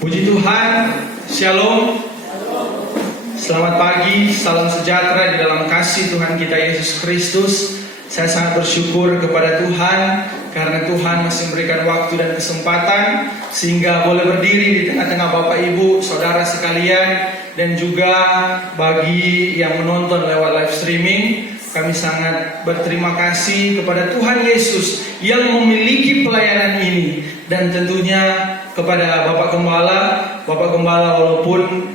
Puji Tuhan, Shalom. Selamat pagi, salam sejahtera di dalam kasih Tuhan kita Yesus Kristus. Saya sangat bersyukur kepada Tuhan karena Tuhan masih memberikan waktu dan kesempatan sehingga boleh berdiri di tengah-tengah Bapak Ibu, saudara sekalian, dan juga bagi yang menonton lewat live streaming. Kami sangat berterima kasih kepada Tuhan Yesus yang memiliki pelayanan ini, dan tentunya kepada Bapak Gembala walaupun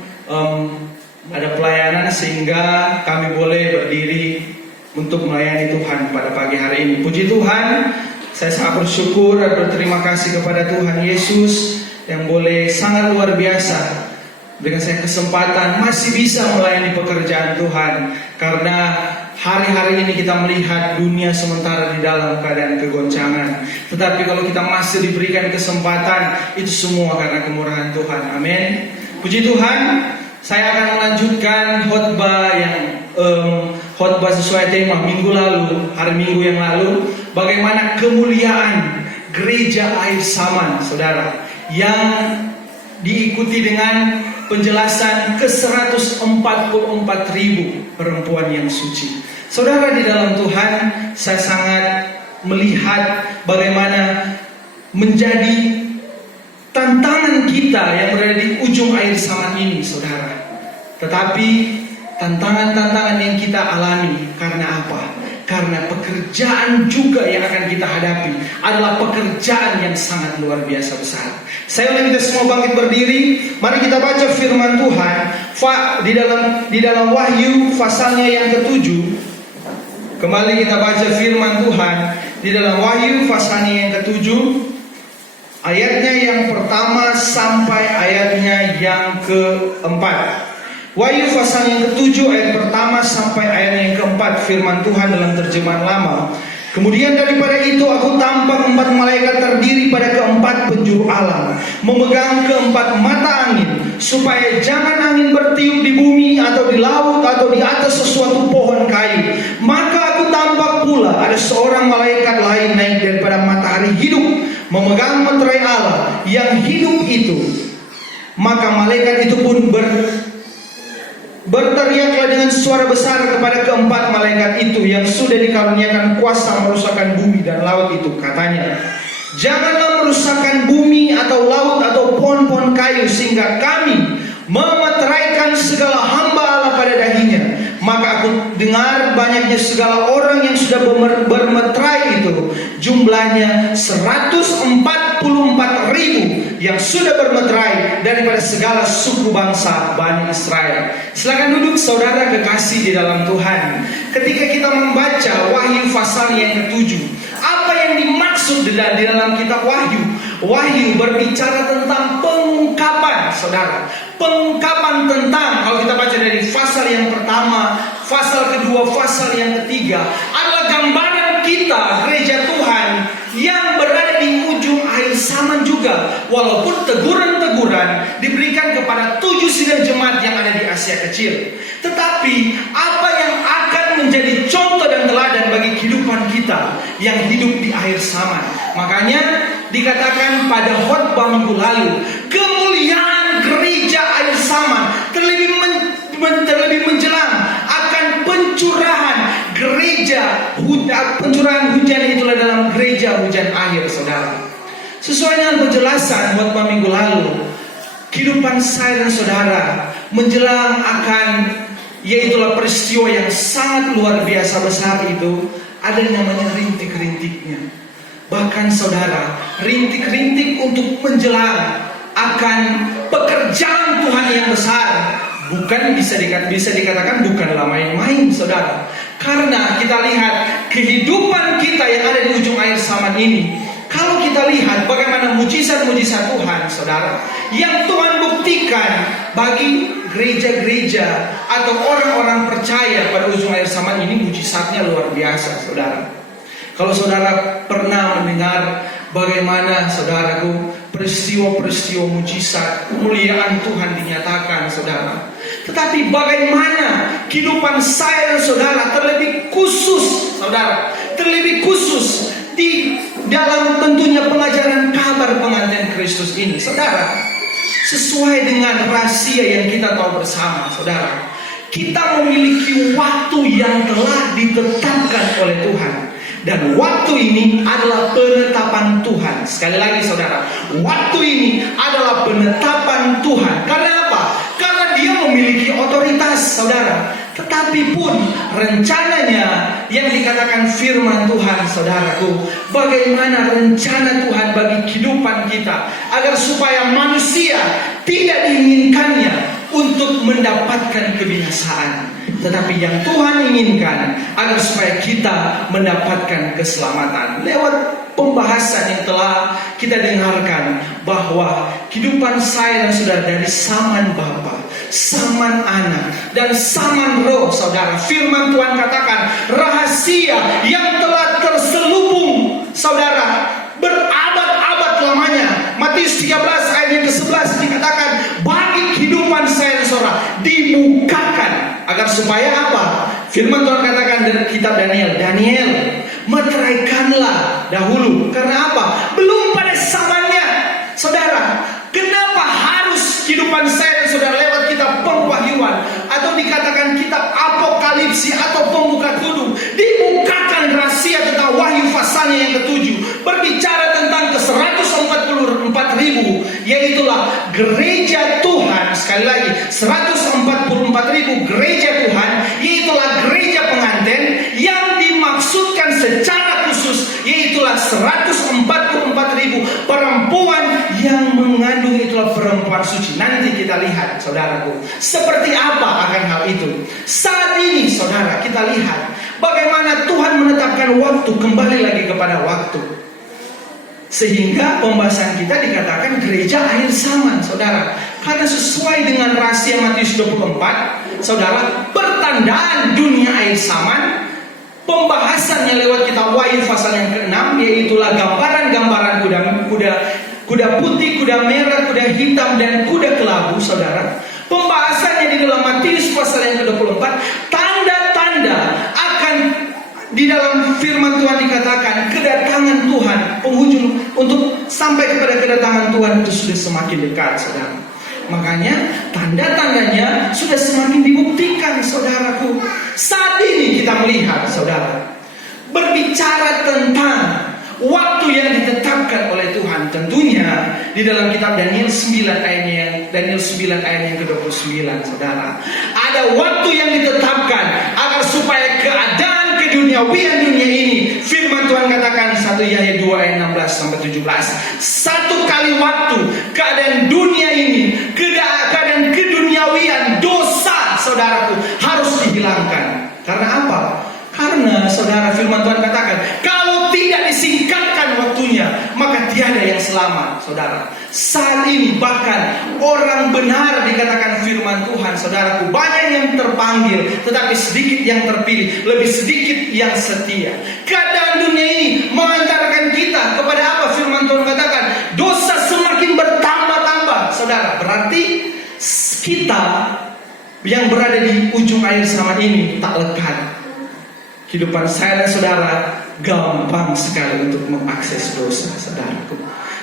ada pelayanan sehingga kami boleh berdiri untuk melayani Tuhan pada pagi hari ini. Puji Tuhan, saya sangat bersyukur dan berterima kasih kepada Tuhan Yesus yang boleh sangat luar biasa dengan saya kesempatan masih bisa melayani pekerjaan Tuhan, karena hari-hari ini kita melihat dunia sementara di dalam keadaan kegoncangan. Tetapi kalau kita masih diberikan kesempatan, itu semua karena kemurahan Tuhan. Amin. Puji Tuhan. Saya akan melanjutkan khotbah sesuai tema minggu lalu, hari Minggu yang lalu, bagaimana kemuliaan gereja air Saman, saudara, yang diikuti dengan penjelasan ke-144.000 perempuan yang suci. Saudara di dalam Tuhan, saya sangat melihat bagaimana menjadi tantangan kita yang berada di ujung air Saman ini, saudara. Tetapi tantangan-tantangan yang kita alami karena apa? Karena pekerjaan juga yang akan kita hadapi adalah pekerjaan yang sangat luar biasa besar. Saya undang kita semua bangkit berdiri. Mari kita baca firman Tuhan di dalam Wahyu pasalnya yang ke-7. Kembali kita baca firman Tuhan di dalam Wahyu pasalnya yang ke-7, ayatnya yang pertama sampai ayatnya yang ke-4. Wahyu pasal yang ke-7 ayat pertama sampai ayat yang ke-4, firman Tuhan dalam terjemahan lama. Kemudian daripada itu aku tampak 4 malaikat terdiri pada ke-4 penjuru alam, memegang ke-4 mata angin, supaya jangan angin bertiup di bumi atau di laut atau di atas sesuatu pohon kayu. Maka aku tampak pula ada seorang malaikat lain naik daripada matahari hidup, memegang meterai Allah yang hidup itu. Maka malaikat itu pun berteriaklah dengan suara besar kepada ke-4 malaikat itu yang sudah dikaruniakan kuasa merusakkan bumi dan laut itu. Katanya, janganlah merusakkan bumi atau laut atau pohon-pohon kayu, sehingga kami memeteraikan segala hamba Allah pada dahinya. Maka aku dengar banyaknya segala orang yang sudah bermeterai itu, jumlahnya 144.000 yang sudah bermeterai daripada segala suku bangsa Bani Israel. Silakan duduk, saudara kekasih di dalam Tuhan. Ketika kita membaca Wahyu pasal yang ke-7, apa yang dimaksud di dalam kitab Wahyu? Wahyu berbicara tentang pengungkapan, saudara. Pengungkapan tentang, kalau kita baca dari pasal yang pertama, pasal kedua, pasal yang ketiga, adalah gambaran kita, gereja Tuhan yang berada di ujung air Saman juga. Walaupun teguran-teguran diberikan kepada 7 sidang jemaat yang ada di Asia Kecil, tetapi apa yang akan menjadi contoh dan teladan bagi kehidupan kita yang hidup di air Saman. Makanya dikatakan pada khotbah minggu lalu, kemuliaan gereja air Saman terlebih menjelang akan pencurahan hujan itulah dalam gereja hujan akhir, saudara. Sesuai dengan penjelasan khotbah minggu lalu, kehidupan saya dan saudara menjelang akan, yaitulah peristiwa yang sangat luar biasa besar itu, ada yang namanya rintik-rintiknya. Bahkan saudara, rintik-rintik untuk menjelang akan pekerjaan Tuhan yang besar, bukan bisa dikatakan bukanlah main-main, saudara. Karena kita lihat kehidupan kita yang ada di ujung air Saman ini, kalau kita lihat bagaimana mujizat-mujizat Tuhan, saudara, yang Tuhan buktikan bagi gereja-gereja atau orang-orang percaya pada ujung air Saman ini, mujizatnya luar biasa, saudara. Kalau saudara pernah mendengar bagaimana, saudaraku, peristiwa-peristiwa mujizat, kemuliaan Tuhan dinyatakan, saudara. Tetapi bagaimana kehidupan saya dan saudara terlebih khusus, saudara, terlebih khusus di dalam tentunya pengajaran kabar pengantin Kristus ini, saudara. sesuai dengan rahasia yang kita tahu bersama, saudara. Kita memiliki waktu yang telah ditetapkan oleh Tuhan. Dan waktu ini adalah penetapan Tuhan. Sekali lagi saudara, waktu ini adalah penetapan Tuhan. Karena apa? Karena dia memiliki otoritas, saudara. Tetapi pun rencananya yang dikatakan firman Tuhan, saudaraku, bagaimana rencana Tuhan bagi kehidupan kita, agar supaya manusia tidak diinginkannya untuk mendapatkan kebinasaan, tetapi yang Tuhan inginkan agar supaya kita mendapatkan keselamatan. Lewat pembahasan yang telah kita dengarkan, bahwa kehidupan saya dan saudara dari zaman Bapa, zaman Anak, dan zaman Roh, saudara. Firman Tuhan katakan rahasia yang telah terselubung, saudara, berabad-abad lamanya. Matius 13 ayat yang ke-11 dikatakan, bagi kehidupan saya dan saudara dibukakan, agar supaya apa? Firman Tuhan katakan dari kitab Daniel, meteraikanlah dahulu. Karena apa? Belum pada zamannya, saudara. Kenapa harus kehidupan saya dan saudara lewat kitab Pengwahyuan, atau dikatakan kitab Apokalipsi atau Pembuka Tudung, dibukakan rahasia tentang Wahyu pasalnya yang ke-7, berbicara tentang ke-144.000, yaitulah gereja Tuhan. Sekali lagi, 144.000 gereja Tuhan, yaitulah gereja pengantin yang dimaksudkan secara khusus, yaitulah 144.000 perempuan yang mengandung, itulah perempuan suci. Nanti kita lihat, saudaraku, seperti apa akan hal itu. Saat ini, saudara, kita lihat bagaimana Tuhan menetapkan waktu, kembali lagi kepada waktu. Sehingga pembahasan kita dikatakan gereja akhir zaman, saudara. Karena sesuai dengan rahasia Matius 24, saudara, pertandaan dunia akhir zaman. Pembahasannya lewat kitab Wahyu pasal yang ke-6, yaitulah gambaran-gambaran kuda putih, kuda merah, kuda hitam, dan kuda kelabu, saudara. Pembahasannya di dalam Matius pasal yang ke-24, tanda-tanda akan, di dalam firman Tuhan dikatakan kedatangan Tuhan, penghujung untuk sampai kepada kedatangan Tuhan itu sudah semakin dekat, saudara. Makanya tanda-tandanya sudah semakin dibuktikan, saudaraku. Saat ini kita melihat, saudara, berbicara tentang waktu yang ditetapkan oleh Tuhan. Tentunya di dalam kitab Daniel 9 ayat yang ke-29, saudara, ada waktu yang ditetapkan agar supaya keadaan keduniawian dunia ini, firman Tuhan katakan 1 Yahya 2 ayat 16 sampai 17, satu kali waktu keadaan dunia ini, keadaan keduniawian dosa, saudaraku, harus dihilangkan. Karena apa? Karena saudara, firman Tuhan katakan, kalau tidak disingkatkan waktunya, maka tiada yang selamat, saudara. Saat ini bahkan orang benar, dikatakan firman Tuhan, saudaraku, banyak yang terpanggil, tetapi sedikit yang terpilih, lebih sedikit yang setia. Keadaan dunia ini mengantarkan kita kepada apa? Firman Tuhan katakan, dosa semakin bertambah-tambah, saudara. Berarti kita yang berada di ujung akhir zaman ini tak lekat. Kehidupan saya dan saudara gampang sekali untuk mengakses dosa, saudaraku.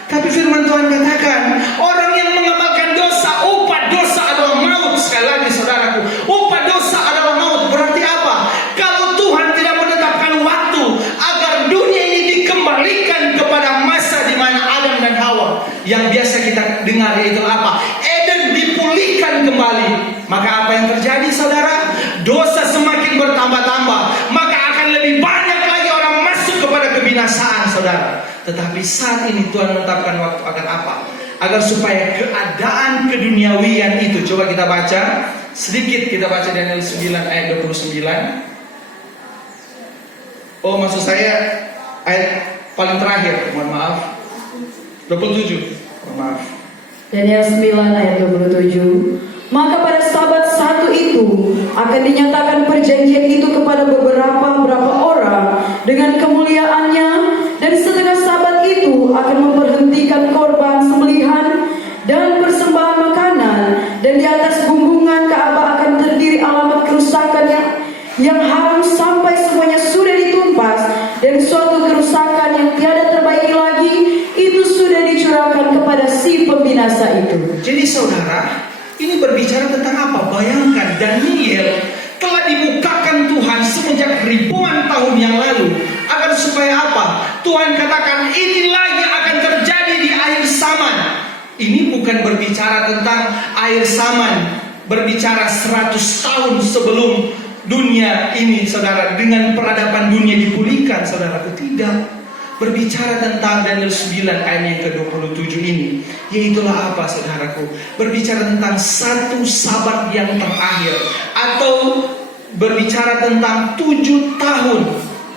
Tapi firman Tuhan katakan, orang yang mengamalkan dosa, upah dosa adalah maut. Sekali lagi, saudaraku, upah dosa adalah maut. Berarti apa? Kalau Tuhan tidak menetapkan waktu agar dunia ini dikembalikan kepada masa di mana Adam dan Hawa, yang biasa kita dengar, yaitu apa? Eden dipulihkan kembali. Maka apa yang terjadi, saudara? Dosa semakin bertambah-tambah, maka akan lebih banyak lagi orang masuk kepada kebinasaan, saudara. Tetapi saat ini Tuhan menetapkan waktu agar apa? Agar supaya keadaan keduniawian itu, coba kita baca sedikit, kita baca Daniel 9 ayat 29. Oh, maksud saya ayat paling terakhir, mohon maaf, 27, mohon maaf. Daniel 9 ayat 27. Maka pada sabat satu itu akan dinyatakan perjanjian itu kepada beberapa orang dengan kemuliaannya, dan setengah sabat itu akan memberhentikan korban sembelihan dan persembahan makanan, dan di atas bumbungan Ka'bah akan terdiri alamat kerusakan yang haram sampai semuanya sudah ditumpas, dan suatu kerusakan yang tiada terbaiki lagi itu sudah dicurahkan kepada si pembina binasa itu. Jadi saudara, ini berbicara tentang apa? Bayangkan Daniel telah dibukakan Tuhan semenjak ribuan tahun yang lalu. Agar supaya apa? Tuhan katakan inilah yang akan terjadi di akhir zaman. Ini bukan berbicara tentang akhir zaman, berbicara 100 tahun sebelum dunia ini, saudara, dengan peradaban dunia dipulihkan, saudaraku. Tidak. Berbicara tentang Daniel 9 ayat yang ke-27 ini, yaitulah apa, saudaraku? Berbicara tentang satu sabat yang terakhir, atau berbicara tentang 7 tahun.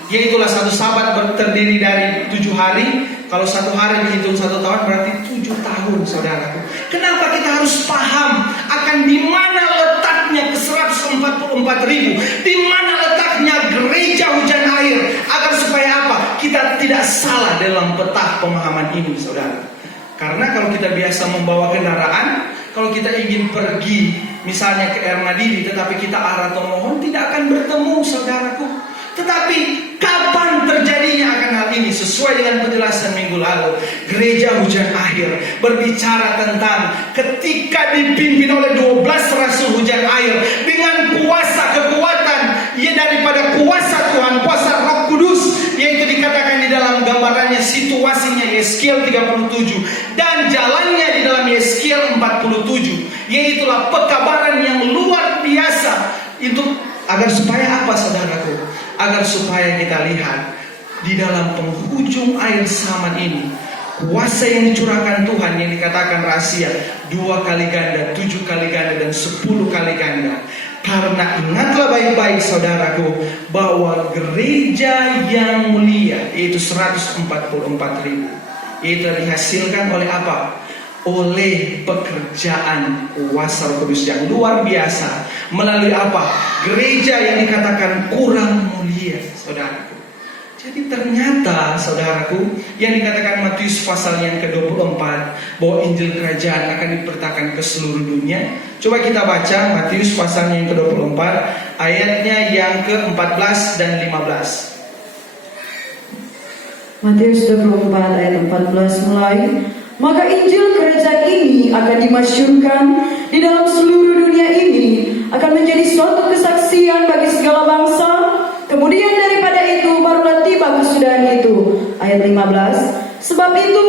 Yaitulah satu sabat terdiri dari 7 hari. Kalau satu hari dihitung 1 tahun, berarti 7 tahun, saudaraku. Kenapa kita harus paham akan di mana letaknya ke 144.000, di mana letaknya gereja hujan air, agar supaya apa? Kita tidak salah dalam peta pemahaman ini, saudara. Karena kalau kita biasa membawa kendaraan, kalau kita ingin pergi misalnya ke Ermadidi, tetapi kita arah Tomohon, tidak akan bertemu, saudaraku. Tetapi kapan terjadinya akan hal ini? Sesuai dengan penjelasan minggu lalu, gereja hujan akhir berbicara tentang ketika dipimpin oleh 12 rasul hujan air dengan kuasa kekuatan ya daripada kuasa Tuhan, kuasa Roh Kudus, yaitu dikatakan di dalam gambarannya situasinya Yeskiel 37 dan jalannya di dalam Yeskiel 47, yaitulah pekabaran yang luar biasa. Itu agar supaya apa, saudaraku? Agar supaya kita lihat di dalam penghujung akhir zaman ini, kuasa yang dicurahkan Tuhan yang dikatakan rahasia 2 kali ganda, 7 kali ganda, dan 10 kali ganda. Karena ingatlah baik-baik, saudaraku, bahwa gereja yang mulia, yaitu 144.000, itu dihasilkan oleh apa? Oleh pekerjaan kuasa Roh Kudus yang luar biasa. Melalui apa? Gereja yang dikatakan kurang mulia, saudaraku. Jadi ternyata, saudaraku, yang dikatakan Matius pasal yang ke-24, bahwa Injil Kerajaan akan diberitakan ke seluruh dunia. Coba kita baca Matius pasal yang ke-24, ayatnya yang ke-14 dan 15. Matius 24 ayat 14 mulai. Maka Injil Kerajaan ini akan dimasyurkan di dalam seluruh dunia ini, akan menjadi suatu kesaksian bagi segala bangsa. Kemudian daripada itu barulah tiba kesudahan itu. Ayat 15. Sebab itu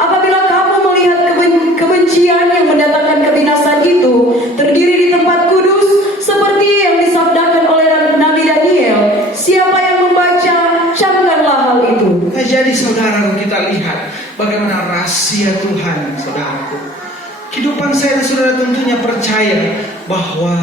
apabila kamu melihat kebencian yang mendatangkan kebinasan itu terdiri di tempat kudus, seperti yang disabdakan oleh Nabi Daniel, siapa yang membaca, camkanlah hal itu. Nah, jadi saudara, kita lihat bagaimana rahasia Tuhan, saudaraku. Kehidupan saya dan saudara tentunya percaya bahwa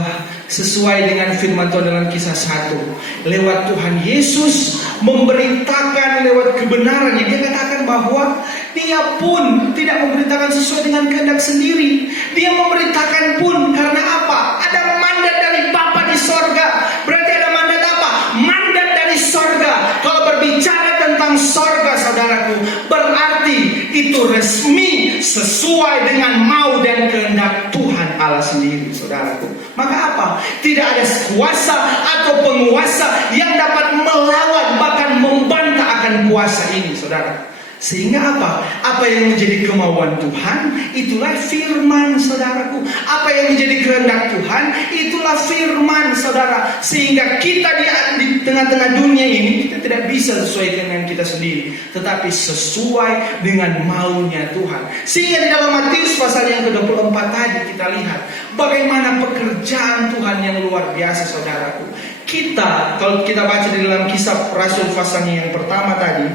sesuai dengan firman Tuhan dalam Kisah 1, lewat Tuhan Yesus memberitakan lewat kebenarannya. Dia katakan bahwa dia pun tidak memberitakan sesuai dengan kehendak sendiri. Dia memberitakan pun karena apa? Ada mandat dari Bapa di sorga. Berarti ada mandat apa? Mandat dari sorga. Kalau berbicara tentang sorga, saudaraku, berarti itu resmi sesuai dengan mau dan kehendak Tuhan Allah sendiri, saudaraku. Maka apa? Tidak ada kuasa atau penguasa yang dapat melawan bahkan membantah akan kuasa ini, saudara. Sehingga apa? Apa yang menjadi kemauan Tuhan, itulah firman, saudaraku. Apa yang menjadi kehendak Tuhan, itulah firman, saudara. Sehingga kita di tengah-tengah dunia ini, kita tidak bisa sesuai dengan kita sendiri, tetapi sesuai dengan maunya Tuhan. Sehingga di dalam Matius pasal yang ke-24 tadi kita lihat bagaimana pekerjaan Tuhan yang luar biasa, saudaraku. Kita, kalau kita baca di dalam Kisah Rasul pasalnya yang pertama tadi,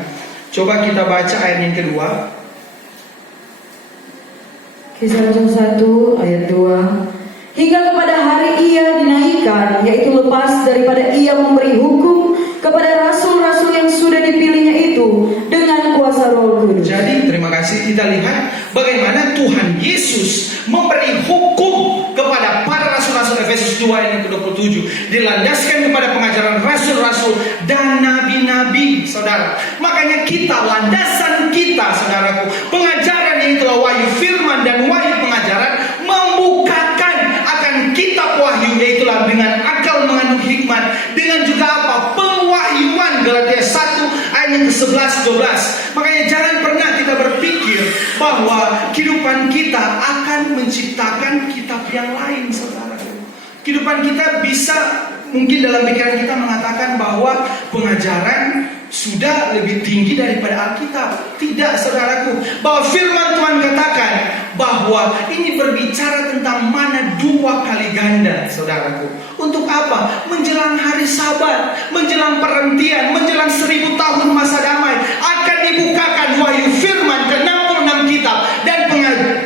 coba kita baca ayat yang kedua. Kisah Rasul 1 ayat 2. Hingga kepada hari ia dinaikkan, yaitu lepas daripada ia memberi hukum kepada rasul-rasul yang sudah dipilihnya itu dengan kuasa Roh Kudus. Jadi terima kasih, kita lihat bagaimana Tuhan Yesus memberi hukum kepada para rasul-rasul. Efesus 2 ayat yang ke-27 dilandaskan kepada pengajaran rasul-rasul dan nabi-nabi, saudara. Makanya kita, landasan kita, saudaraku, pengajaran yang itulah wahyu firman dan wahyu pengajaran, membukakan akan kitab wahyu, yaitulah dengan akal mengandung hikmat, dengan juga apa? Galatia 1 ayat yang ke-11-12. Makanya jangan pernah kita berpikir bahwa bahwa kehidupan kita akan menciptakan kitab yang lain, saudaraku. Kehidupan kita bisa, mungkin dalam pikiran kita mengatakan bahwa pengajaran sudah lebih tinggi daripada Alkitab. Tidak, saudaraku. Bahwa firman Tuhan katakan bahwa ini berbicara tentang mana 2 kali ganda, saudaraku. Untuk apa? Menjelang hari Sabat, menjelang perhentian, menjelang 1000 tahun masa damai, akan dibukakan wahyu firman ke 66 kitab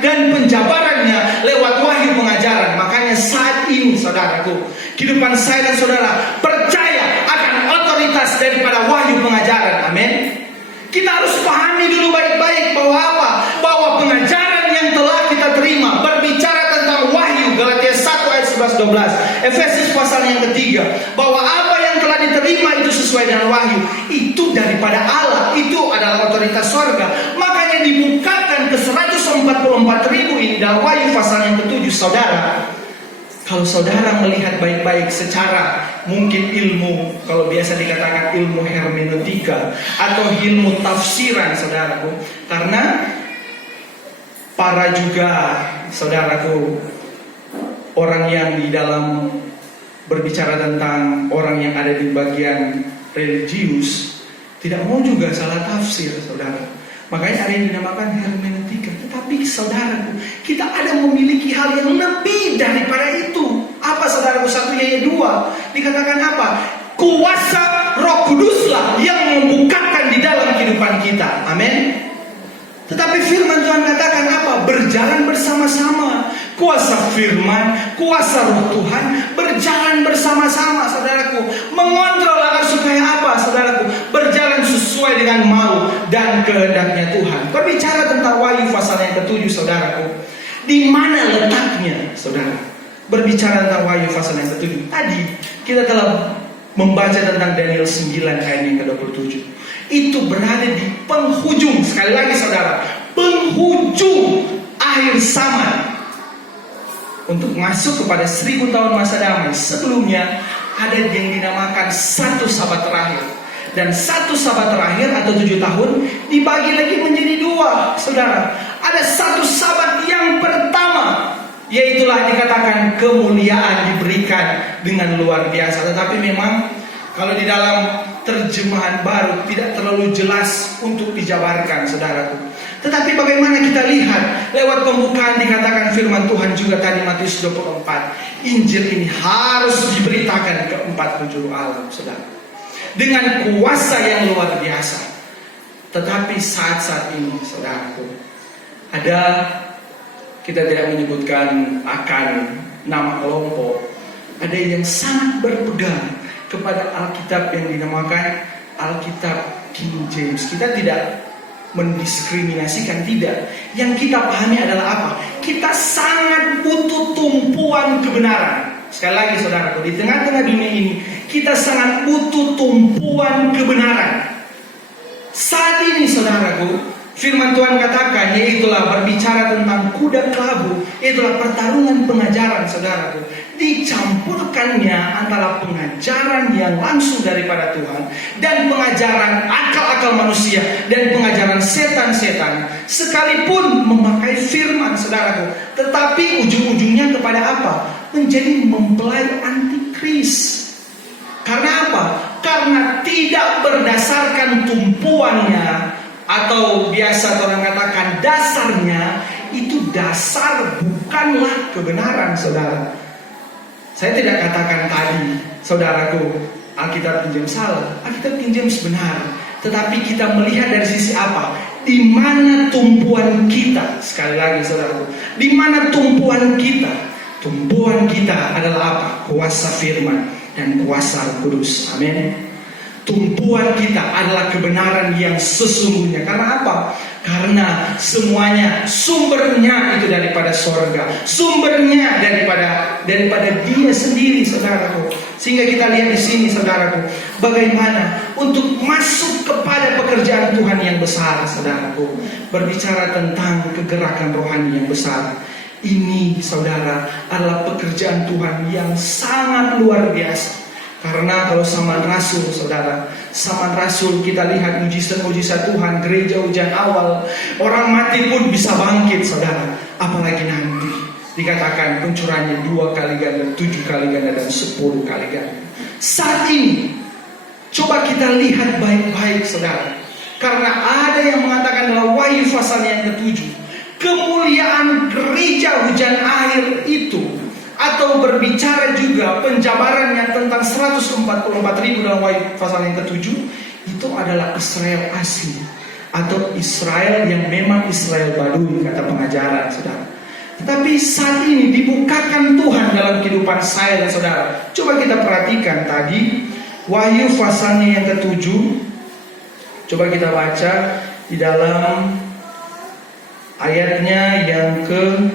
dan penjabarannya lewat wahyu pengajaran. Makanya saat ini, saudaraku, kehidupan saya dan saudara percaya akan otoritas daripada wahyu pengajaran. Amin. Kita harus pahami dulu baik-baik bahwa apa? Bahwa pengajaran yang telah kita terima berbicara tentang wahyu. Galatia 1 ayat 11-12, Efesus pasal yang ketiga, bahwa apa yang telah diterima itu sesuai dengan wahyu, itu daripada Allah, itu adalah otoritas sorga. Makanya dibukakan ke 144.000 ini dalam wahyu pasal yang ke-7. Saudara, kalau saudara melihat baik-baik secara mungkin ilmu, kalau biasa dikatakan ilmu hermeneutika atau ilmu tafsiran, saudaraku, karena para juga, saudaraku, orang yang di dalam berbicara tentang orang yang ada di bagian religius tidak mau juga salah tafsir, saudara. Makanya ada yang dinamakan hermeneutika. Tetapi saudaraku, kita ada memiliki hal yang lebih daripada itu. Apa, saudaraku? 1 Yohanes 2 dikatakan apa? Kuasa Roh Kuduslah yang membukakan di dalam kehidupan kita. Amin. Tetapi firman Tuhan katakan apa? Berjalan bersama-sama. Kuasa firman, kuasa Roh Tuhan berjalan bersama-sama, saudaraku. Mengontrol agar supaya apa, saudaraku? Berjalan sesuai dengan mau dan kehendaknya Tuhan. Berbicara tentang wahyu pasal yang ke-7, saudaraku. Di mana letaknya, saudara? Berbicara tentang wahyu pasal yang ke-7. Tadi kita telah membaca tentang Daniel 9 ayat yang ke-27. Itu berada di penghujung, sekali lagi saudara, penghujung akhir zaman untuk masuk kepada 1000 tahun masa damai. Sebelumnya ada yang dinamakan 1 sabat terakhir, dan 1 sabat terakhir atau 7 tahun dibagi lagi menjadi 2, saudara. Ada 1 sabat yang pertama, yaitulah dikatakan kemuliaan diberikan dengan luar biasa. Tetapi memang kalau di dalam terjemahan baru tidak terlalu jelas untuk dijabarkan, saudaraku. Tetapi bagaimana kita lihat lewat pembukaan dikatakan firman Tuhan juga tadi Matius 24, Injil ini harus diberitakan ke 4 penjuru alam, saudara, dengan kuasa yang luar biasa. Tetapi saat-saat ini, saudaraku, ada, kita tidak menyebutkan akan nama kelompok, ada yang sangat berpegang kepada Alkitab yang dinamakan Alkitab King James. Kita tidak mendiskriminasikan, tidak. Yang kita pahami adalah apa? Kita sangat butuh tumpuan kebenaran. Sekali lagi saudaraku, di tengah-tengah dunia ini kita sangat butuh tumpuan kebenaran. Saat ini saudaraku, firman Tuhan katakan, yaitulah berbicara tentang kuda kelabu, itulah pertarungan pengajaran, saudaraku. Dicampurkannya antara pengajaran yang langsung daripada Tuhan dan pengajaran akal-akal manusia dan pengajaran setan-setan, sekalipun memakai firman, saudaraku, tetapi ujung-ujungnya kepada apa? Menjadi mempelai antikris. Karena apa? Karena tidak berdasarkan tumpuannya, atau biasa orang katakan dasarnya, itu dasar bukanlah kebenaran, saudara. Saya tidak katakan tadi, saudaraku, Alkitab King James salah. Alkitab King James benar. Tetapi kita melihat dari sisi apa? Di mana tumpuan kita? Sekali lagi, saudaraku, di mana tumpuan kita? Tumpuan kita adalah apa? Kuasa firman dan kuasa Roh Kudus. Amin. Tumpuan kita adalah kebenaran yang sesungguhnya. Karena apa? Karena semuanya sumbernya itu daripada sorga, sumbernya daripada Dia sendiri, saudaraku. Sehingga kita lihat di sini, saudaraku, bagaimana untuk masuk kepada pekerjaan Tuhan yang besar, saudaraku. Berbicara tentang kegerakan rohani yang besar. Ini, saudara, adalah pekerjaan Tuhan yang sangat luar biasa. Karena kalau zaman Rasul, saudara, zaman Rasul kita lihat mujizat-mujizat Tuhan, gereja hujan awal, orang mati pun bisa bangkit, saudara. Apalagi nanti dikatakan pencurahannya 2 kali ganda, 7 kali ganda, dan 10 kali ganda. Saat ini coba kita lihat baik-baik, saudara. Karena ada yang mengatakan dalam Wahyu pasal yang ke-7, kemuliaan gereja hujan air itu, atau berbicara juga penjabarannya tentang 144.000 dalam Wahyu pasal yang ke-7, itu adalah Israel asli, atau Israel yang memang Israel Badui, kata pengajaran, saudara. Tetapi saat ini dibukakan Tuhan dalam kehidupan saya dan saudara. Coba kita perhatikan tadi Wahyu pasalnya yang ke-7. Coba kita baca di dalam ayatnya yang ke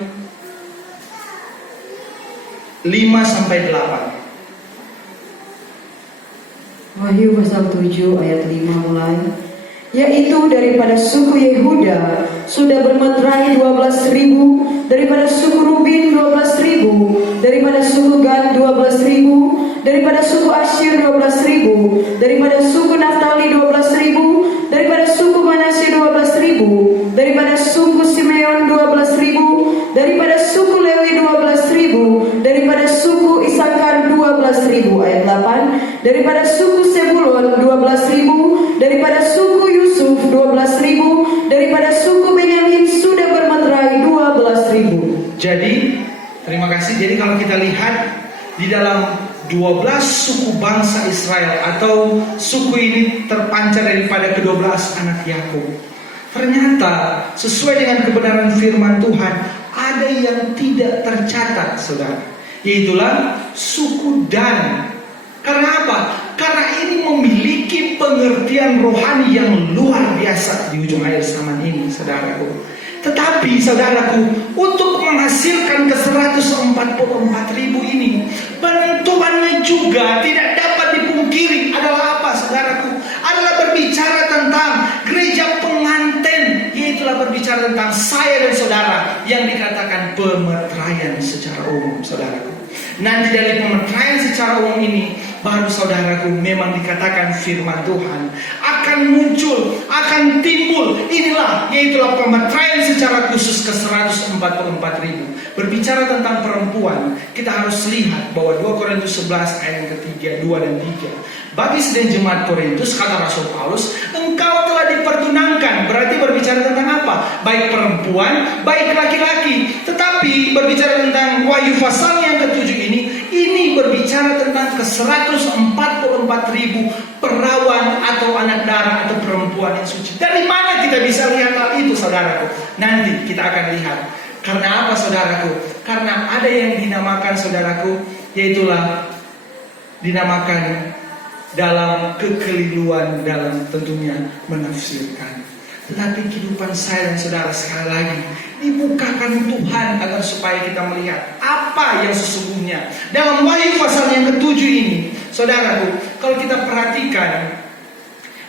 5 sampai 8. Wahyu pasal 7 ayat 5 mulai. Yaitu daripada suku Yehuda sudah bermeterai 12.000, daripada suku Ruben 12.000, daripada suku Gad 12.000, daripada suku Asyir 12.000, daripada suku Naftali 12.000, daripada suku Manasye 12.000, daripada suku Simeon 12.000, daripada suku Lewi 12.000, daripada suku Isakar 12.000. Ayat 8. Daripada suku Sebulon 12.000, daripada suku Yusuf 12.000, daripada suku Benyamin sudah bermeterai 12.000. Jadi, terima kasih. Jadi kalau kita lihat di dalam 12 suku bangsa Israel, atau suku ini terpancar daripada ke-12 anak Yakub. Ternyata sesuai dengan kebenaran firman Tuhan, ada yang tidak tercatat, saudara. Yaitulah suku Dan. Karena apa? Karena ini memiliki pengertian rohani yang luar biasa di ujung akhir zaman ini, saudaraku. Tetapi saudaraku, untuk menghasilkan ke 144.000 ini, penentuannya juga tidak dapat dipungkiri. Adalah apa, saudaraku? Adalah berbicara tentang gereja pengantin, yaitulah berbicara tentang saya dan saudara, yang dikatakan pemeteraian secara umum, saudaraku. Nanti dari pemeteraian secara umum ini, baru saudaraku memang dikatakan firman Tuhan akan muncul, akan timbul. Inilah, yaitulah pemeteraian secara khusus ke 144.000. Berbicara tentang perempuan, kita harus lihat bahwa 2 Korintus 11 ayat yang ketiga, 2 dan 3. Bagi sedang jemaat Korintus, kata Rasul Paulus, engkau telah dipertunangkan. Berarti berbicara tentang apa? Baik perempuan, baik laki-laki. Tetapi berbicara tentang Wahyu pasal yang ke-7 ini berbicara tentang ke 144.000 perawan atau anak darah atau perempuan yang suci. Dari mana kita bisa lihat hal itu, saudaraku? Nanti kita akan lihat. Karena apa, saudaraku? Karena ada yang dinamakan, saudaraku, yaitulah dinamakan dalam kekeliruan, dalam tentunya menafsirkan. Tetapi kehidupan saya dan saudara sekali lagi dibukakan Tuhan agar supaya kita melihat apa yang sesungguhnya dalam Wahyu pasal yang ke-7 ini. Saudaraku, kalau kita perhatikan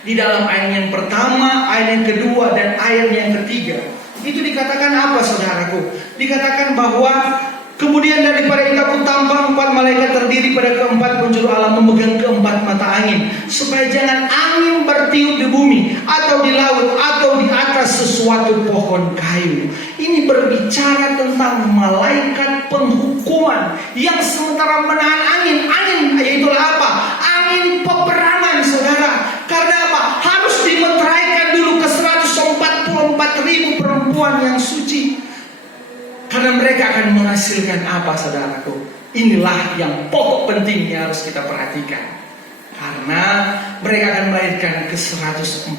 di dalam ayat yang pertama, ayat yang kedua, dan ayat yang ketiga, itu dikatakan apa, saudaraku? Dikatakan bahwa kemudian daripada itu aku tampak 4 malaikat terdiri pada keempat penjuru alam, memegang keempat mata angin, supaya jangan angin bertiup di bumi atau di laut atau di atas sesuatu pohon kayu. Ini berbicara tentang malaikat penghukuman yang sementara menahan angin. Angin yaitulah apa? Angin peperangan, saudara. Karena apa? Harus dimeteraikan dulu ke 144.000 perempuan yang suci. Karena mereka akan menghasilkan apa, saudaraku? Inilah yang pokok penting yang harus kita perhatikan. Karena mereka akan melahirkan ke 144.000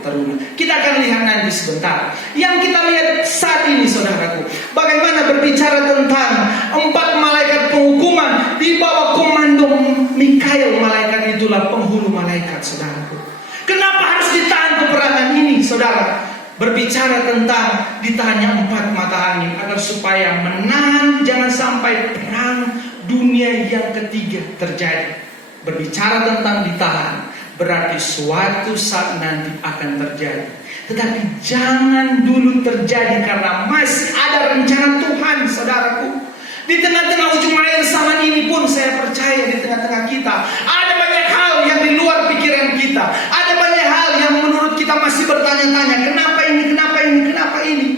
taruna. Kita akan lihat nanti sebentar. Yang kita lihat saat ini, saudaraku, bagaimana berbicara tentang 4 malaikat penghukuman di bawah komando Mikael. Malaikat itulah penghulu malaikat, saudaraku. Kenapa harus ditahan peperangan ini, saudara? Berbicara tentang ditahannya 4 mata angin agar supaya menahan jangan sampai perang dunia yang ketiga terjadi. Berbicara tentang ditahan berarti suatu saat nanti akan terjadi. Tetapi jangan dulu terjadi karena masih ada rencana Tuhan, saudaraku. Di tengah-tengah ujung akhir zaman ini pun saya percaya di tengah-tengah kita kita. Ada banyak hal yang di luar pikiran kita. Ada banyak hal yang menurut kita masih bertanya-tanya, kenapa ini, kenapa ini, kenapa ini.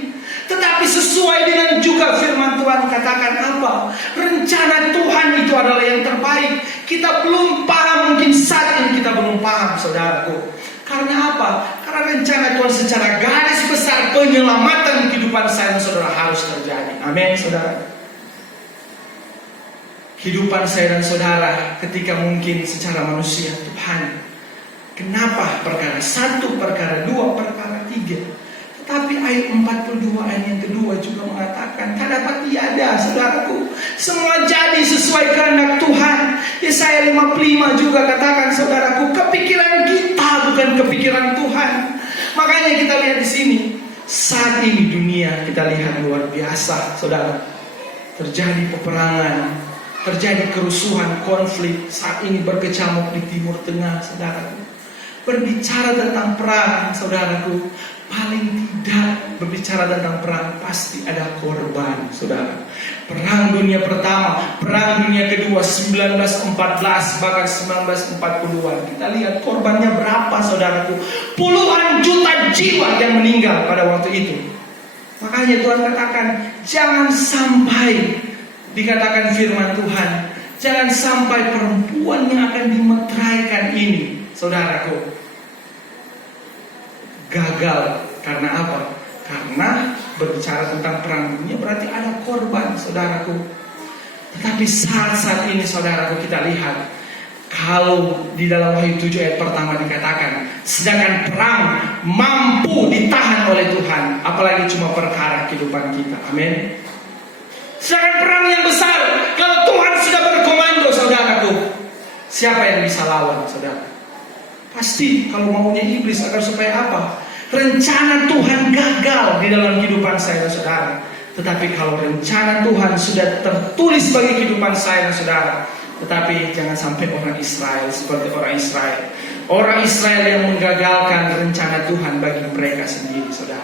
Tetapi sesuai dengan juga firman Tuhan katakan apa? Rencana Tuhan itu adalah yang terbaik. Kita belum paham, mungkin saat ini kita belum paham, saudaraku. Karena apa? Karena rencana Tuhan secara garis besar penyelamatan kehidupan saya dan saudara harus terjadi. Amin, saudara. Kehidupan saya dan saudara ketika mungkin secara manusia, Tuhan, kenapa perkara 1, perkara 2, perkara 3. Tetapi ayat 42 ayat yang kedua juga mengatakan, tak dapat tiada, saudaraku. Semua jadi sesuai kehendak Tuhan. Yesaya 55 juga katakan, saudaraku, kepikiran kita bukan kepikiran Tuhan. Makanya kita lihat di sini, saat ini dunia kita lihat luar biasa, saudara. Terjadi peperangan, terjadi kerusuhan, konflik. Saat ini berkecamuk di Timur Tengah, saudaraku. Berbicara tentang perang, saudaraku, paling tidak berbicara tentang perang pasti ada korban, saudara. Perang dunia pertama, perang dunia kedua 1914 bahkan 1940-an. Kita lihat korbannya berapa, saudaraku. Puluhan juta jiwa yang meninggal pada waktu itu. Makanya Tuhan katakan, jangan sampai, dikatakan firman Tuhan, jangan sampai perempuan yang akan dimeteraikan ini, saudaraku, gagal. Karena apa? Karena berbicara tentang perang dunia berarti ada korban, saudaraku. Tetapi saat ini, saudaraku, kita lihat, kalau di dalam Wahyu 7 ayat pertama dikatakan, sedangkan perang mampu ditahan oleh Tuhan, apalagi cuma perkara kehidupan kita. Amin. Sedangkan perang yang besar, kalau Tuhan sudah berkomando, saudaraku, siapa yang bisa lawan, saudara? Pasti kalau maunya iblis agar supaya apa? Rencana Tuhan gagal di dalam kehidupan saya dan saudara. Tetapi kalau rencana Tuhan sudah tertulis bagi kehidupan saya dan saudara, tetapi jangan sampai orang Israel seperti orang Israel. Orang Israel yang menggagalkan rencana Tuhan bagi mereka sendiri, saudara.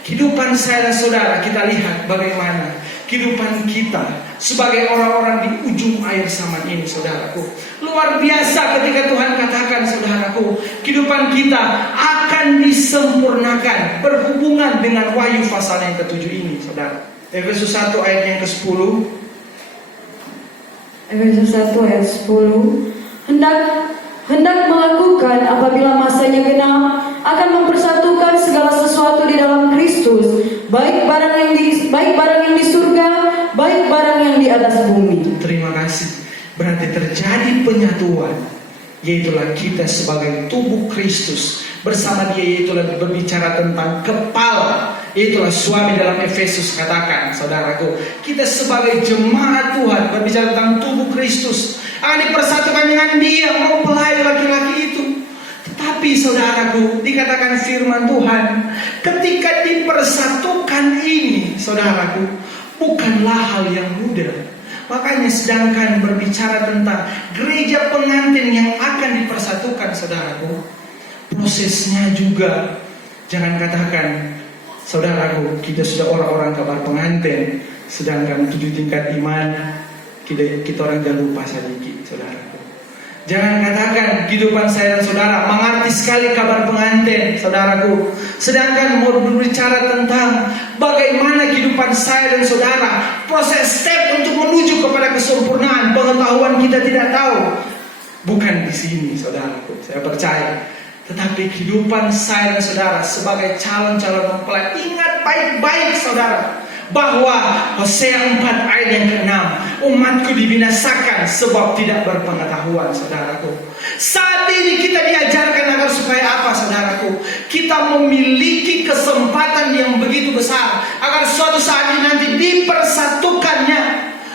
Kehidupan saya dan saudara, kita lihat bagaimana kehidupan kita sebagai orang-orang di ujung air zaman ini, saudaraku. Luar biasa ketika Tuhan katakan, saudaraku, kehidupan kita akan disempurnakan berhubungan dengan Wahyu pasal yang ke-7 ini, saudara. Efesus 1 ayat yang ke-10. Efesus 1 ayat 10. Hendak melakukan apabila masanya genap, akan mempersatukan segala sesuatu di dalam Kristus, baik barang yang di surga, baik barang yang di atas bumi. Terima kasih. Berarti terjadi penyatuan, yaitulah kita sebagai tubuh Kristus bersama Dia, yaitulah berbicara tentang kepala, yaitulah suami dalam Efesus katakan, saudaraku, kita sebagai jemaat Tuhan berbicara tentang tubuh Kristus akan dipersatukan dengan Dia, mempelai laki-laki itu. Tetapi saudaraku, dikatakan firman Tuhan, ketika dipersatukan ini, saudaraku, bukanlah hal yang mudah. Makanya sedangkan berbicara tentang gereja pengantin yang akan dipersatukan, saudaraku, prosesnya juga, jangan katakan, saudaraku, kita sudah orang-orang kabar pengantin, sedangkan 7 tingkat iman kita orang jangan lupa sedikit, saudaraku. Jangan katakan kehidupan saya dan saudara mengerti sekali kabar pengantin, saudaraku. Sedangkan mau berbicara tentang bagaimana kehidupan saya dan saudara, proses step untuk menuju kepada kesempurnaan, pengetahuan kita tidak tahu. Bukan di sini, saudaraku, saya percaya. Tetapi kehidupan saya dan saudara sebagai calon-calon mempelai, ingat baik-baik, saudara, bahwa Hosea 4 ayat yang ke-6, umatku dibinasakan sebab tidak berpengetahuan, saudaraku. Saat ini kita diajarkan agar supaya apa, saudaraku? Kita memiliki kesempatan yang begitu besar agar suatu saat ini nanti dipersatukannya,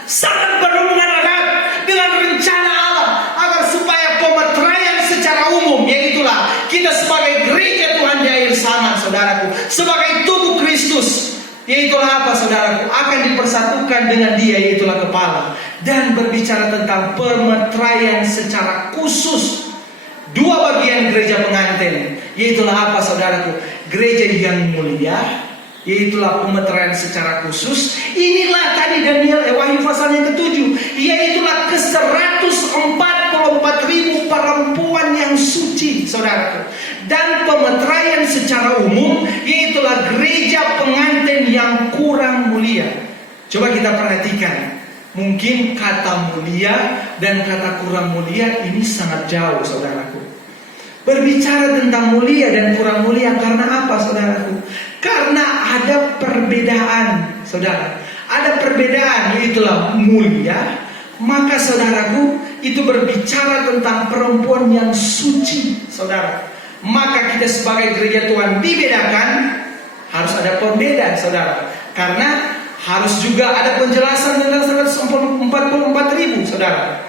sangat berhubungan erat dengan rencana Allah, agar supaya pemeteraian secara umum, yaitulah kita sebagai gereja Tuhan di akhir zaman, saudaraku, sebagai tubuh Kristus, yaitulah apa, saudaraku, akan dipersatukan dengan Dia, yaitulah kepala. Dan berbicara tentang pemeteraian secara khusus dua bagian gereja pengantin, yaitulah apa, saudaraku? Gereja yang mulia yaitulah pemeteraian secara khusus. Inilah tadi Wahyu pasal yang ke-7, yaitulah ke-144.000 perempuan yang suci, saudaraku. Dan pemeteraian secara umum, yaitulah gereja pengantin yang kurang mulia. Coba kita perhatikan, mungkin kata mulia dan kata kurang mulia ini sangat jauh, saudaraku. Berbicara tentang mulia dan kurang mulia karena apa, saudaraku? Karena ada perbedaan, saudara. Ada perbedaan, yaitulah mulia. Maka saudaraku, itu berbicara tentang perempuan yang suci, saudara. Maka kita sebagai gereja Tuhan dibedakan, harus ada pembeda, saudara. Karena harus juga ada penjelasan tentang 144.000, saudara.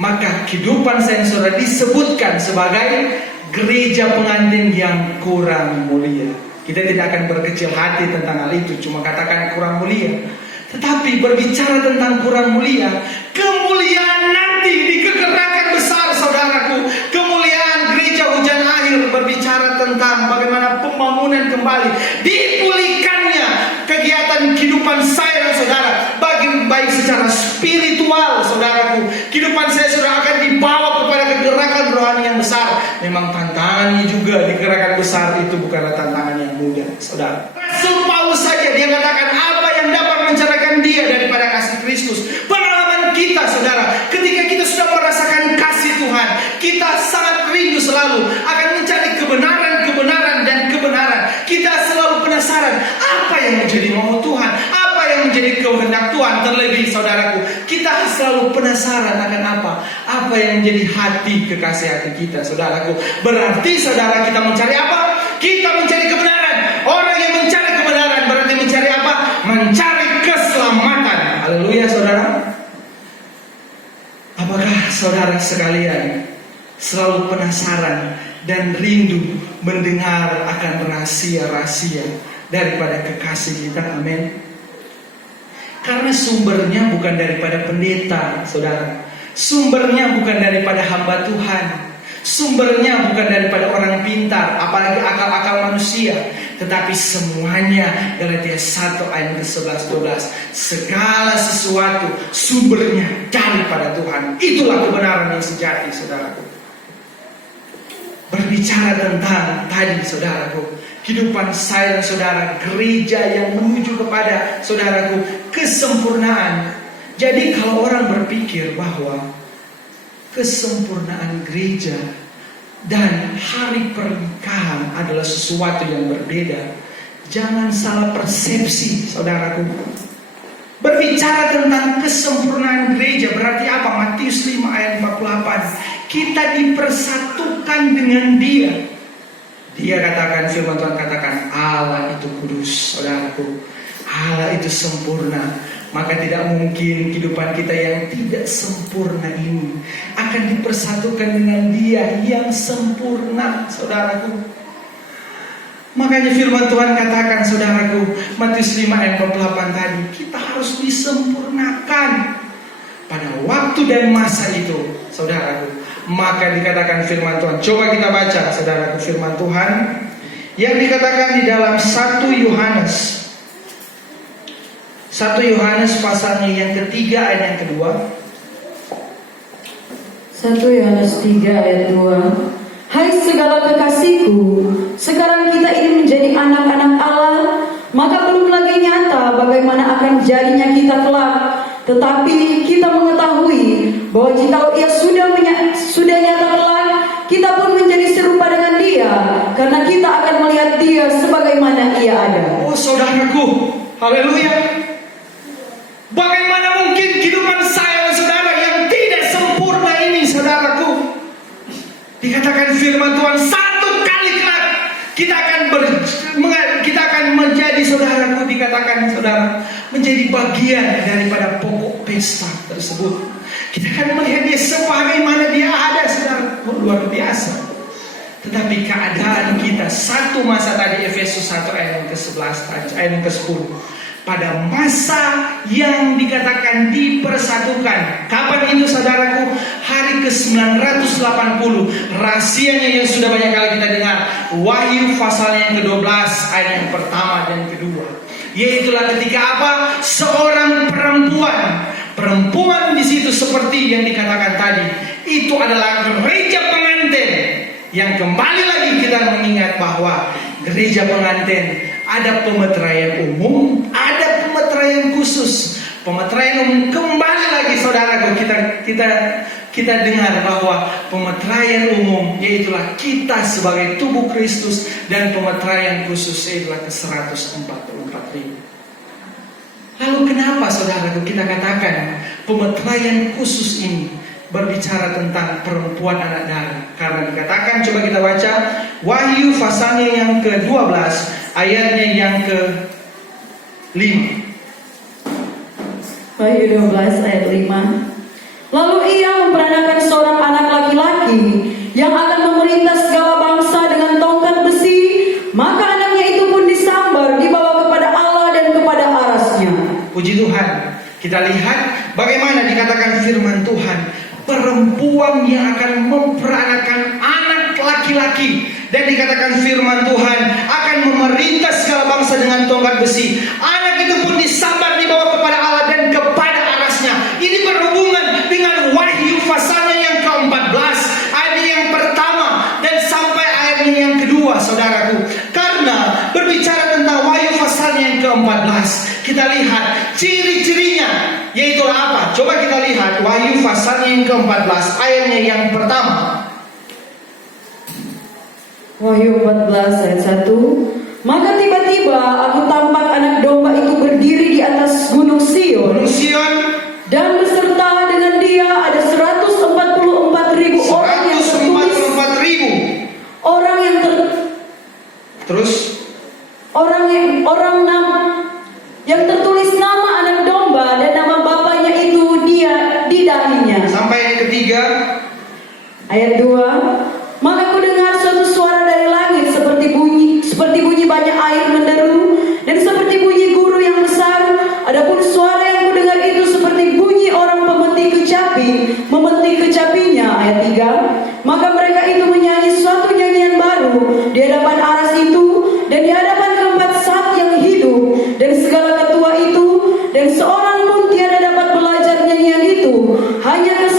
Maka kehidupan saya, saudara, disebutkan sebagai gereja pengantin yang kurang mulia. Kita tidak akan berkecil hati tentang hal itu, cuma katakan kurang mulia. Tetapi berbicara tentang kurang mulia, kemuliaan nanti di kegerakan besar, saudaraku. Kemuliaan gereja hujan akhir berbicara tentang bagaimana pembangunan kembali, dipulihkannya kegiatan kehidupan saya dan saudara, baik secara spiritual, saudaraku. Kehidupan saya, saudara, akan dibawa kepada kegerakan rohani yang besar. Memang tantangannya juga di gerakan besar itu bukanlah tantangan yang mudah, saudara. Rasul Paulus saja dia katakan, apa yang dapat menceraikan dia daripada kasih Kristus? Pengalaman kita, saudara, ketika kita sudah merasakan kasih Tuhan, kita sangat rindu selalu akan mencari kebenaran dan kebenaran. Kita selalu penasaran apa yang menjadi mau Tuhan, apa yang menjadi kehendak Tuhan. Terlebih, saudaraku, kita selalu penasaran akan apa yang menjadi hati kekasih hati kita, saudaraku. Berarti, saudara, kita mencari apa? Kita mencari kebenaran. Orang yang mencari kebenaran berarti mencari apa? Mencari keselamatan. Haleluya, saudara. Apakah saudara sekalian selalu penasaran dan rindu mendengar akan rahasia-rahasia daripada kekasih kita? Amin. Karena sumbernya bukan daripada pendeta, saudara. Sumbernya bukan daripada hamba Tuhan. Sumbernya bukan daripada orang pintar, apalagi akal-akal manusia. Tetapi semuanya, Galatia 1 ayat ke-11-12, segala sesuatu sumbernya daripada Tuhan. Itulah kebenaran yang sejati, saudaraku. Berbicara tentang tadi, saudaraku, kehidupan saya dan saudara, gereja yang menuju kepada, saudaraku, kesempurnaan. Jadi kalau orang berpikir bahwa kesempurnaan gereja dan hari pernikahan adalah sesuatu yang berbeda, jangan salah persepsi, saudaraku. Berbicara tentang kesempurnaan gereja berarti apa? Matius 5 ayat 48. Kita dipersatukan dengan Dia. Dia katakan, firman Tuhan katakan, Allah itu kudus, saudaraku. Allah itu sempurna. Maka tidak mungkin kehidupan kita yang tidak sempurna ini akan dipersatukan dengan Dia yang sempurna, saudaraku. Makanya firman Tuhan katakan, saudaraku, Matius 5 ayat 48 tadi, kita harus disempurnakan pada waktu dan masa itu, saudaraku. Maka dikatakan firman Tuhan, coba kita baca, saudaraku, firman Tuhan yang dikatakan di dalam 1 Yohanes pasalnya yang ketiga ayat yang kedua. 1 Yohanes 3 ayat 2. Hai segala kekasihku, sekarang kita ini menjadi anak-anak Allah, maka belum lagi nyata bagaimana akan jadinya kita kelak. Tetapi kita mengetahui bahwa jikalau Ia sudah nyata kelak, kita pun menjadi serupa dengan Dia, karena kita akan melihat Dia sebagaimana Ia ada. Oh, saudaraku, haleluya. Bagaimana mungkin kehidupan saya dan saudara yang tidak sempurna ini, saudaraku? Dikatakan firman Tuhan, satu kali kelak kita akan menjadi, saudaraku, dikatakan saudara, menjadi bagian daripada pokok pesta tersebut. Kita akan melihat Dia sebagaimana Dia ada, saudara. Luar biasa. Tetapi keadaan kita, satu masa tadi Efesus 1 ayat yang ke-11, ayat yang ke-10. pada masa yang dikatakan dipersatukan. Kapan itu saudaraku? Hari ke-980. Rahasianya yang sudah banyak kali kita dengar. Wahyu pasal yang ke-12 ayat yang pertama dan kedua. Yaitulah ketika apa? Seorang perempuan di situ seperti yang dikatakan tadi. Itu adalah gereja pengantin. Yang kembali lagi kita mengingat bahwa gereja pengantin ada pemeteraian umum, ada pemeteraian khusus. Pemeteraian umum kembali lagi saudaraku, kita dengar bahwa pemeteraian umum yaitulah kita sebagai tubuh Kristus, dan pemeteraian khusus yaitulah ke-144.000. Lalu kenapa saudaraku kita katakan pemeteraian khusus ini berbicara tentang perempuan anak darah? Karena dikatakan, coba kita baca Wahyu pasalnya yang ke-12 ayatnya yang ke-5. Wahyu 12 ayat 5. Lalu ia memperanakan seorang anak laki-laki yang akan memerintah segala bangsa dengan tongkat besi. Maka anaknya itu pun disambar, dibawa kepada Allah dan kepada arasnya. Puji Tuhan. Kita lihat bagaimana dikatakan firman Tuhan. Perempuan yang akan memperanakan anak laki-laki, dan dikatakan firman Tuhan akan memerintah segala bangsa dengan tongkat besi. Anak itu pun disambar, dibawa kepada Allah dan kepada arasnya. Ini berhubungan dengan Wahyu pasalnya yang ke-14 ayat yang pertama dan sampai ayatnya yang kedua saudaraku. Karena berbicara tentang Wahyu pasalnya yang ke-14, kita lihat ciri-cirinya yaitu apa? Coba kita lihat Wahyu pasalnya yang ke-14 ayatnya yang pertama. Wahyu 14 ayat 1. Maka tiba-tiba aku tampak anak domba itu berdiri di atas gunung Sion, dan beserta dengan dia ada 144.000 orang yang tertulis. 144.000. Orang yang Terus yang tertulis nama anak domba dan nama bapaknya itu dia di dahinya. Sampai yang ketiga. Ayat 2. Maka aku dengar suatu suara dari langit seperti bunyi banyak air menderu, dan seperti bunyi guru yang besar. Adapun suara yang kudengar itu seperti bunyi orang memetik kecapinya. Ayat 3. Maka mereka itu menyanyi suatu nyanyian baru di hadapan aras itu dan di hadapan keempat zat yang hidup dan segala ketua itu, dan seorang pun tiada dapat belajar nyanyian itu, hanya ke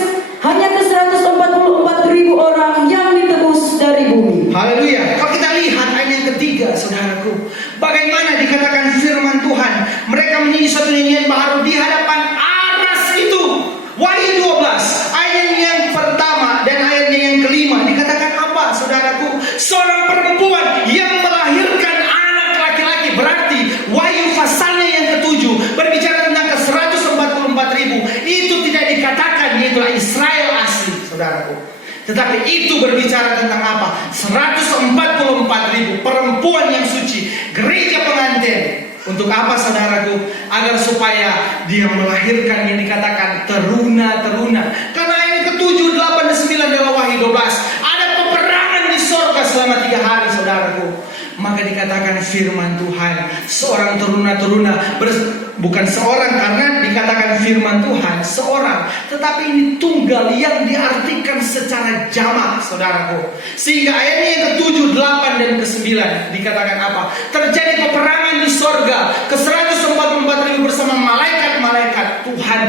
144.000 orang yang ditebus dari bumi. Haleluya. Kalau kita lihat ayat yang ketiga saudaraku, bagaimana dikatakan firman Tuhan, mereka menyanyi suatu nyanyian baru di hadapan aras itu. Wahyu 12 ayat yang pertama dan ayatnya yang kelima dikatakan apa saudaraku? Seorang perempuan yang melahirkan anak laki-laki. Berarti Wahyu pasalnya yang ke-7 berbicara tentang ke-144.000. Itu tidak dikatakan itulah Israel asli saudaraku, tetapi itu berbicara tentang apa? 144.000 perempuan yang suci, gereja pengantin. Untuk apa saudaraku? Agar supaya dia melahirkan yang dikatakan teruna-teruna. Karena yang ke-7, 8, dan 9 dalam Wahyu 12 ada peperangan di sorga selama 3 hari saudaraku. Maka dikatakan firman Tuhan, seorang teruna-teruna, bukan seorang karena dikatakan firman Tuhan seorang, tetapi ini tunggal yang diartikan secara jamak saudaraku. Sehingga ayatnya yang ke-7, 8, dan ke-9 dikatakan apa? Terjadi peperangan di sorga ke-144.000 bersama malaikat-malaikat Tuhan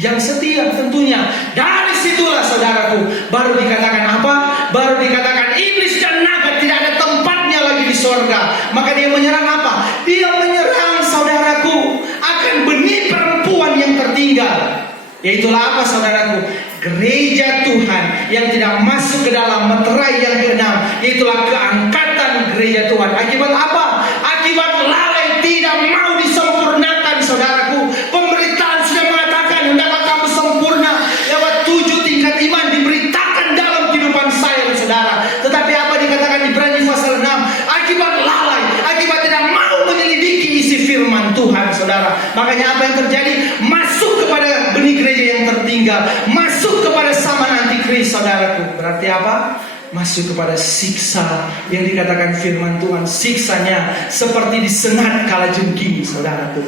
yang setia tentunya. Dari situlah saudaraku baru dikatakan apa? Baru dikatakan iblis dan naga tidak ada tempatnya lagi di sorga. Maka dia menyerang apa? Dia menyerang saudaraku akan benih perempuan yang tertinggal. Yaitulah apa saudaraku? Gereja Tuhan yang tidak masuk ke dalam meterai yang ke-6. Yaitulah keangkatan gereja Tuhan. Akibat apa? Akibat lalai tidak mau disempurnakan saudaraku. Pemberitaan sudah mengatakan hendaklah kamu sempurna. Lewat 7 tingkat iman diberitakan dalam kehidupan saya dan saudara. Tetapi apa dikatakan di Ibrani pasal 6? Akibat lalai, akibat tidak mau menyelidiki isi firman Tuhan saudara. Makanya apa yang terjadi? Masuk kepada benih gereja yang tertinggal, masuk kepada zaman antikris saudaraku. Berarti apa? masuk kepada siksa yang dikatakan firman Tuhan, siksanya seperti disengat kalajengking, saudaraku.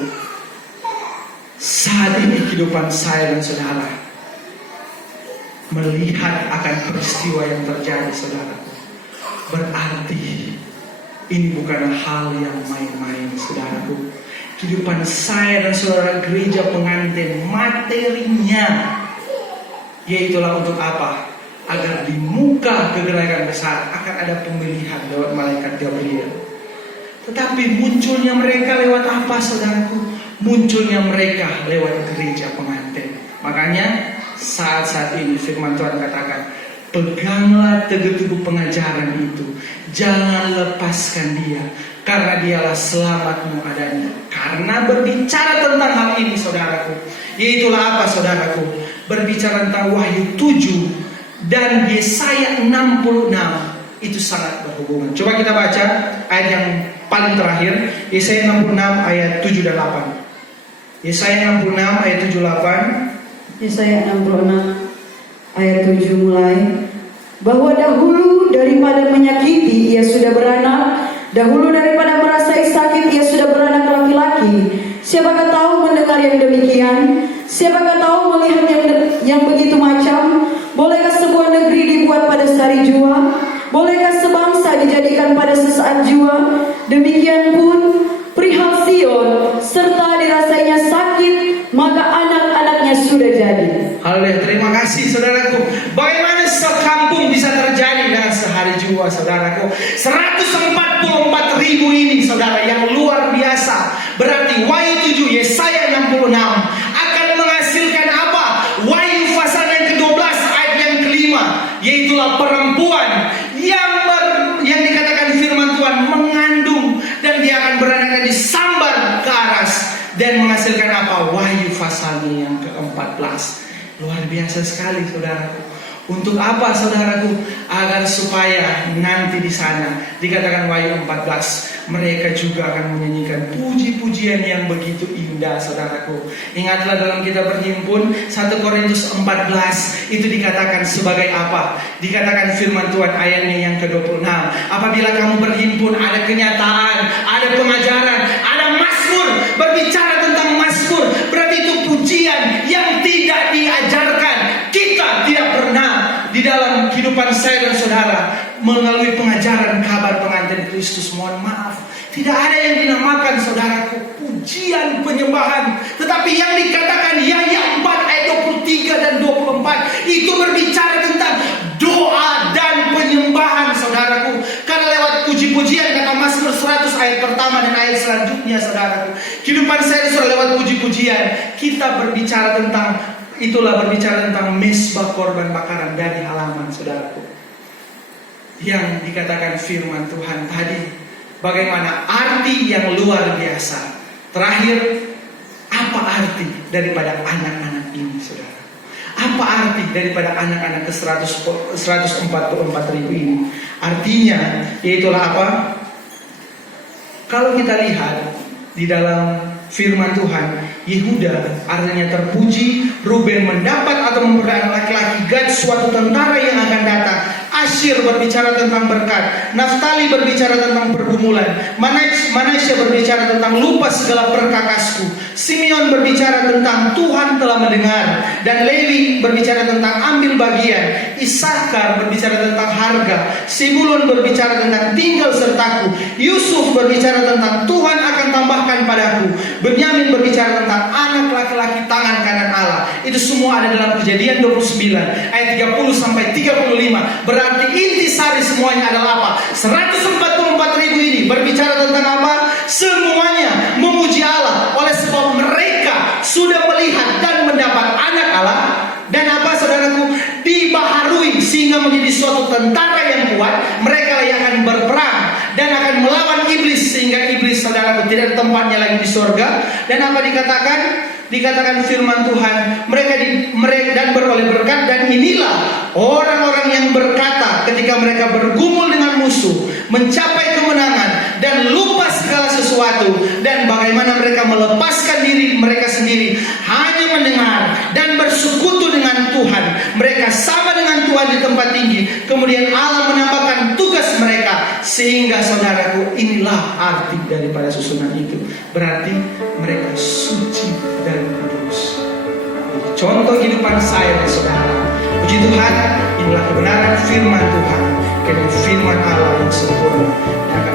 Saat ini kehidupan saya dan saudara melihat akan peristiwa yang terjadi, saudaraku, berarti ini bukan hal yang main-main, saudaraku. Kehidupan saya dan saudara gereja pengantin, materinya yaitulah untuk apa? Agar di muka kegerangan besar akan ada pemilihan lewat malaikat Gabriel. Tetapi munculnya mereka lewat apa, saudaraku? Munculnya mereka lewat gereja pengantin. Makanya saat-saat ini firman Tuhan katakan, peganglah teguh-teguh pengajaran itu, jangan lepaskan dia, karena dialah selamatmu adanya. Karena berbicara tentang hal ini, saudaraku, yaitulah apa, saudaraku? Berbicara tentang Wahyu 7 dan Yesaya 66, itu sangat berhubungan. Coba kita baca ayat yang paling terakhir, Yesaya 66 ayat 7 dan 8. Yesaya 66 ayat 7 8. Yesaya 66 ayat 7 mulai. Bahwa dahulu daripada menyakiti ia sudah beranak, dahulu daripada merasa sakit ia sudah beranak laki-laki. Siapakah tahu mendengar yang demikian? Siapakah tahu melihat yang begitu macam? Bolehkah sebuah negeri dibuat pada sehari jua? Bolehkah sebangsa dijadikan pada sesaat jua? Demikian pun perihal Sion, serta dirasainya sakit, maka anak-anaknya sudah jadi. Haleluya, terima kasih, saudaraku. Bagaimana sekampung bisa terjadi dengan sehari jua, saudaraku? 144.000 ini, saudara, yang luar biasa. Berarti Wahyu 7, Yesaya 66 akan menghasilkan apa? Wahyu pasal yang ke-12 ayat yang ke-5, yaitulah perempuan yang dikatakan firman Tuhan mengandung, dan dia akan beranak disambar ke aras dan menghasilkan apa? Wahyu pasalnya yang ke-14. Luar biasa sekali, saudaraku. Untuk apa, saudaraku? Agar supaya nanti di sana dikatakan Wahyu 14, mereka juga akan menyanyikan puji-pujian yang begitu indah, saudaraku. Ingatlah dalam kita berhimpun 1 Korintus 14 itu dikatakan sebagai apa? Dikatakan firman Tuhan ayatnya yang ke-26. Apabila kamu berhimpun, ada kenyataan, ada pengajaran, ada mazmur, berbicara tentang mazmur, berarti itu pujian yang tidak diajarkan. Kita tidak pernah di dalam kehidupan saya dan saudara melalui pengajaran kabar pengantin Kristus, mohon maaf, tidak ada yang dinamakan, saudaraku, pujian penyembahan. Tetapi yang dikatakan Yahya 4 ayat 23 dan 24 itu berbicara tentang doa dan penyembahan, saudaraku. Karena lewat puji-pujian, kata Mazmur 100 ayat pertama dan ayat selanjutnya, saudaraku, kehidupan saya sudah lewat puji-pujian. Kita berbicara tentang berbicara tentang mesbah korban bakaran dari halaman, saudaraku, yang dikatakan firman Tuhan tadi. Bagaimana arti yang luar biasa. Terakhir, apa arti daripada anak-anak ini, saudara? Apa arti daripada anak-anak ke 144.000 ini? Artinya, yaitulah apa? Kalau kita lihat di dalam firman Tuhan, Yehuda artinya terpuji, Ruben mendapat atau memperoleh laki-laki, Gad suatu tentara yang akan datang, Asyir berbicara tentang berkat, Naftali berbicara tentang pergumulan, Manasya berbicara tentang lupa segala perkakasku, Simeon berbicara tentang Tuhan telah mendengar, dan Lewi berbicara tentang ambil bagian, Isakar berbicara tentang harga, Sebulun berbicara tentang tinggal sertaku, Yusuf berbicara tentang Tuhan akan tambahkan padaku, Benyamin berbicara tentang anak laki-laki tangan kanan Allah. Itu semua ada dalam Kejadian 29 ayat 30 sampai 35. Berarti intisari semuanya adalah apa? 144.000 ini berbicara tentang apa? Semuanya memuji Allah, oleh sebab mereka sudah melihat dan mendapat anak Allah. Dan apa, saudaraku? Dibaharui sehingga menjadi suatu tentara yang kuat. Mereka yang akan berperang dan akan melawan iblis, sehingga iblis, saudaraku, tidak ada tempatnya lagi di surga. Dan apa dikatakan? Dikatakan firman Tuhan, mereka dan beroleh berkat. Dan inilah orang-orang yang berkata ketika mereka bergumul dengan musuh, mencapai kemenangan dan lupa segala sesuatu, dan bagaimana mereka melepaskan diri mereka sendiri, hanya mendengar dan bersekutu dengan Tuhan. Mereka sama dengan Tuhan di tempat tinggi. Kemudian Allah arti daripada susunan itu? Berarti mereka suci dan kudus. Jadi, contoh kehidupan saya dan saudara. Puji Tuhan, inilah kebenaran firman Tuhan. Karena firman Allah yang sempurna.